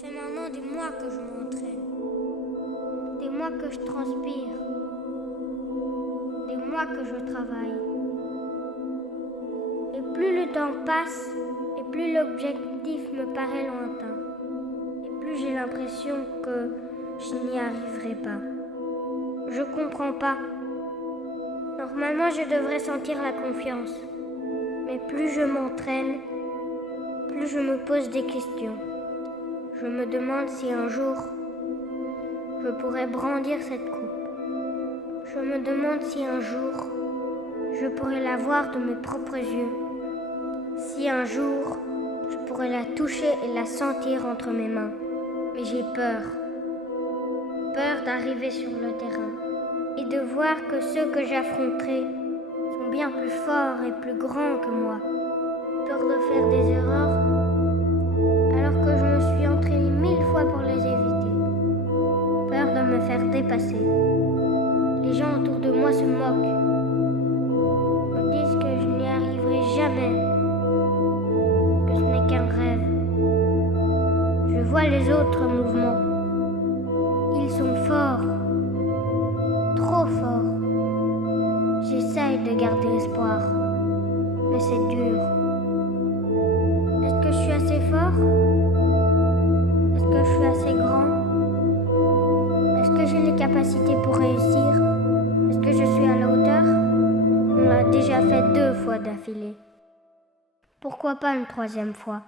fait maintenant des mois que je m'entraîne, des mois que je transpire, des mois que je travaille. Et plus le temps passe, et plus l'objectif me paraît lointain, et plus j'ai l'impression que je n'y arriverai pas. Je comprends pas. Normalement, je devrais sentir la confiance. Mais plus je m'entraîne, plus je me pose des questions. Je me demande si un jour, je pourrais brandir cette coupe. Je me demande si un jour, je pourrais la voir de mes propres yeux. Si un jour, je pourrais la toucher et la sentir entre mes mains. Mais j'ai peur. Peur d'arriver sur le terrain et de voir que ceux que j'affronterai sont bien plus forts et plus grands que moi. Peur de faire des erreurs alors que je me suis entraîné 1000 fois pour les éviter. Peur de me faire dépasser. Les gens autour de moi se moquent, me disent que je n'y arriverai jamais, que ce n'est qu'un rêve. Je vois les autres mouvements. Ils sont forts, trop forts. J'essaye de garder espoir, mais c'est dur. Est-ce que je suis assez fort? Est-ce que je suis assez grand? Est-ce que j'ai les capacités pour réussir? Est-ce que je suis à la hauteur? On l'a déjà fait 2 fois d'affilée. Pourquoi pas une 3e fois?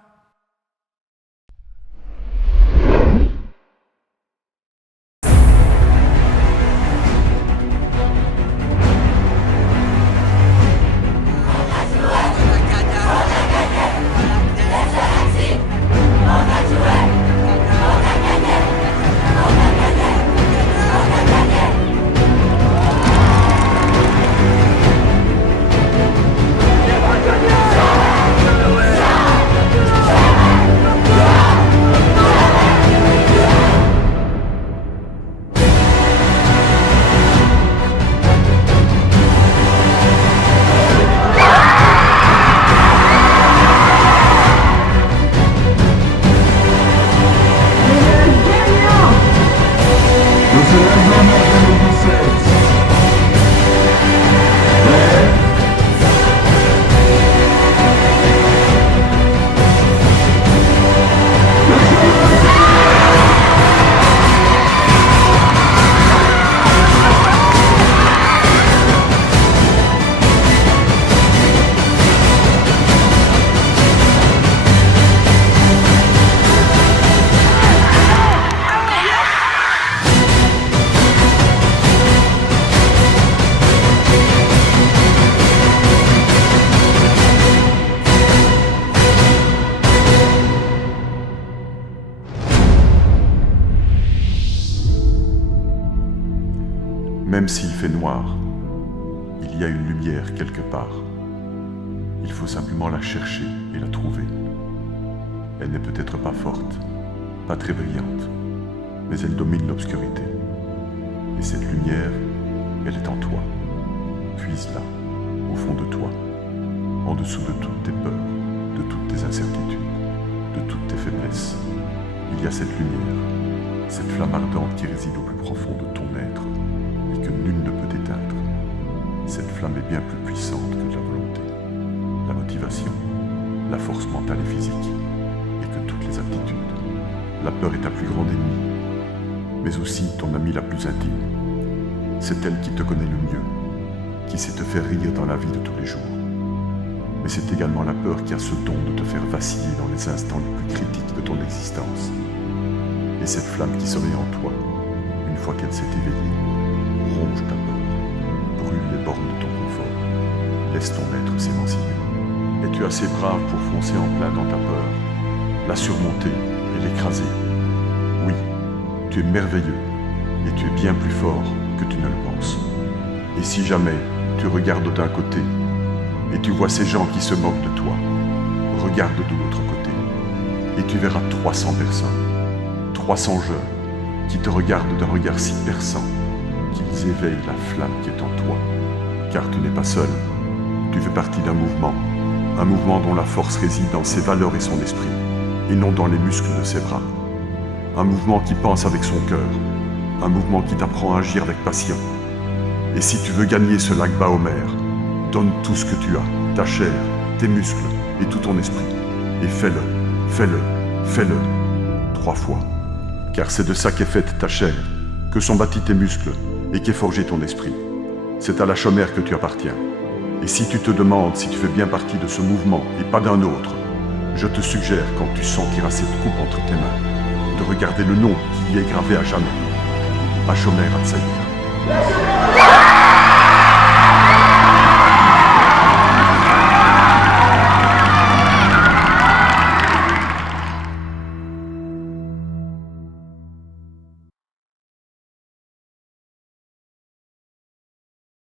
Même s'il fait noir, il y a une lumière quelque part. Il faut simplement la chercher et la trouver. Elle n'est peut-être pas forte, pas très brillante, mais elle domine l'obscurité. Et cette lumière, elle est en toi. Puise-la, au fond de toi, en dessous de toutes tes peurs, de toutes tes incertitudes, de toutes tes faiblesses. Il y a cette lumière, cette flamme ardente qui réside au plus profond de ton être, et que nul ne peut éteindre. Cette flamme est bien plus puissante que la volonté, la motivation, la force mentale et physique, et que toutes les aptitudes. La peur est ta plus grande ennemie, mais aussi ton amie la plus intime. C'est elle qui te connaît le mieux, qui sait te faire rire dans la vie de tous les jours. Mais c'est également la peur qui a ce don de te faire vaciller dans les instants les plus critiques de ton existence. Et cette flamme qui sommeille en toi, une fois qu'elle s'est éveillée, ronge ta peur, brûle les bornes de ton confort, laisse ton être s'émanciper. Es-tu assez brave pour foncer en plein dans ta peur, la surmonter et l'écraser? Oui, tu es merveilleux et tu es bien plus fort que tu ne le penses. Et si jamais tu regardes d'un côté et tu vois ces gens qui se moquent de toi, regarde de l'autre côté et tu verras 300 personnes, 300 jeunes qui te regardent d'un regard si perçant qu'ils éveillent la flamme qui est en toi. Car tu n'es pas seul, tu fais partie d'un mouvement dont la force réside dans ses valeurs et son esprit, et non dans les muscles de ses bras. Un mouvement qui pense avec son cœur. Un mouvement qui t'apprend à agir avec passion. Et si tu veux gagner ce lac Baomer, donne tout ce que tu as, ta chair, tes muscles et tout ton esprit. Et fais-le, fais-le, fais-le, 3 fois. Car c'est de ça qu'est faite ta chair, que sont bâtis tes muscles et qu'est forgé ton esprit. C'est à la chômère que tu appartiens. Et si tu te demandes si tu fais bien partie de ce mouvement et pas d'un autre, je te suggère, quand tu sentiras cette coupe entre tes mains, de regarder le nom qui y est gravé à jamais. Hashomer Hatzair.